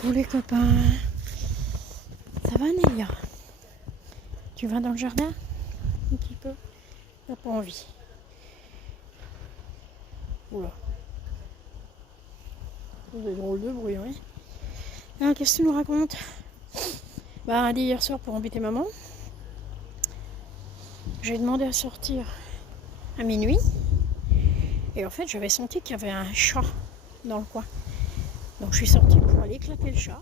Coucou les copains, ça va Nélia? Tu vas dans le jardin? Un petit peu? T'as pas envie? Oula, c'est des drôles de bruit, oui. Alors qu'est-ce que tu nous racontes? Bah on a dit hier soir pour embêter maman. J'ai demandé à sortir à minuit. Et en fait j'avais senti qu'il y avait un chat dans le coin. Donc je suis sortie pour aller éclater le chat.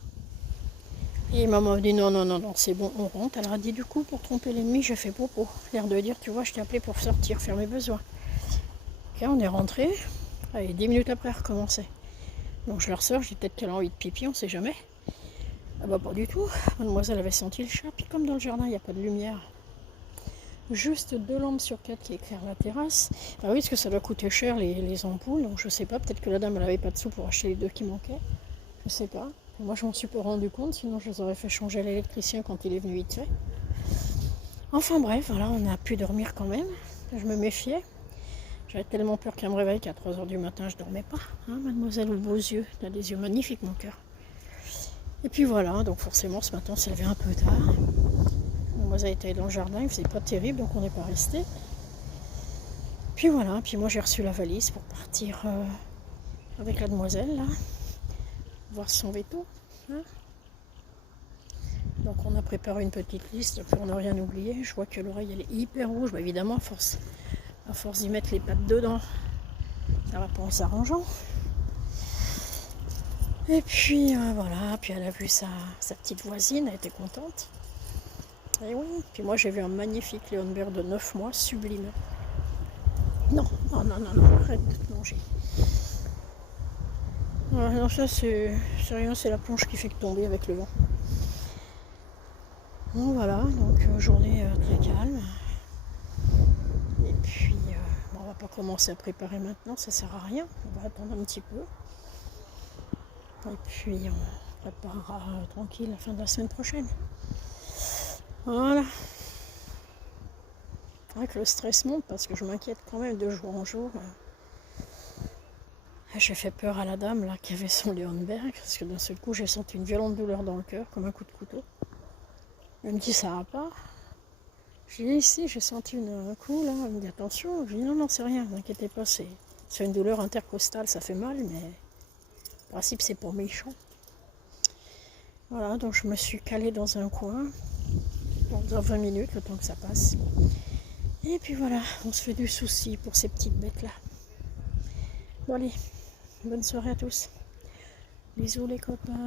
Et maman a dit non, c'est bon, on rentre. Elle a dit du coup, pour tromper l'ennemi, j'ai fait popo. L'air de dire, tu vois, je t'ai appelé pour sortir, faire mes besoins. Ok, on est rentré. Allez, 10 minutes après, elle recommençait. Donc je la ressors, je dis peut-être qu'elle a envie de pipi, on sait jamais. Ah bah pas du tout. Mademoiselle avait senti le chat, puis comme dans le jardin, il n'y a pas de lumière. Juste 2 lampes sur 4 qui éclairent la terrasse. Ah oui, parce que ça doit coûter cher les ampoules, donc je sais pas, peut-être que la dame elle avait pas de sous pour acheter les 2 qui manquaient. Je sais pas. Moi je m'en suis pas rendu compte, sinon je les aurais fait changer à l'électricien quand il est venu vite fait. Enfin bref, voilà, on a pu dormir quand même. Je me méfiais. J'avais tellement peur qu'elle me réveille qu'à 3h du matin je dormais pas. Hein, mademoiselle aux beaux yeux, t'as des yeux magnifiques mon cœur. Et puis voilà, donc forcément ce matin on s'est levé un peu tard. Mademoiselle était dans le jardin, il faisait pas terrible donc on n'est pas resté. Puis voilà, puis moi j'ai reçu la valise pour partir avec la demoiselle là. Voir son veto. Hein. Donc on a préparé une petite liste pour ne rien oublier. Je vois que l'oreille elle est hyper rouge. Bah, évidemment à force d'y mettre les pattes dedans, ça va pas en s'arrangeant. Et puis voilà, puis elle a vu sa petite voisine, elle était contente. Et oui, puis moi j'ai vu un magnifique Léonberg de 9 mois, sublime. Non, arrête de te manger. Non, ça c'est rien, c'est la planche qui fait que tomber avec le vent. Bon voilà, donc journée très calme. Et puis bon, on va pas commencer à préparer maintenant, ça sert à rien. On va attendre un petit peu. Et puis on préparera tranquille la fin de la semaine prochaine. Voilà. C'est vrai que le stress monte parce que je m'inquiète quand même de jour en jour. J'ai fait peur à la dame là qui avait son Léonberg parce que d'un seul coup j'ai senti une violente douleur dans le cœur comme un coup de couteau. Elle me dit ça va pas. Je dis ici j'ai senti un coup là, elle me dit attention. Je dis non c'est rien, ne vous inquiétez pas, c'est une douleur intercostale, ça fait mal mais en principe c'est pas méchant. Voilà, donc je me suis calée dans un coin pendant 20 minutes le temps que ça passe. Et puis voilà, on se fait du souci pour ces petites bêtes là. Bon allez, bonne soirée à tous. Bisous les copains.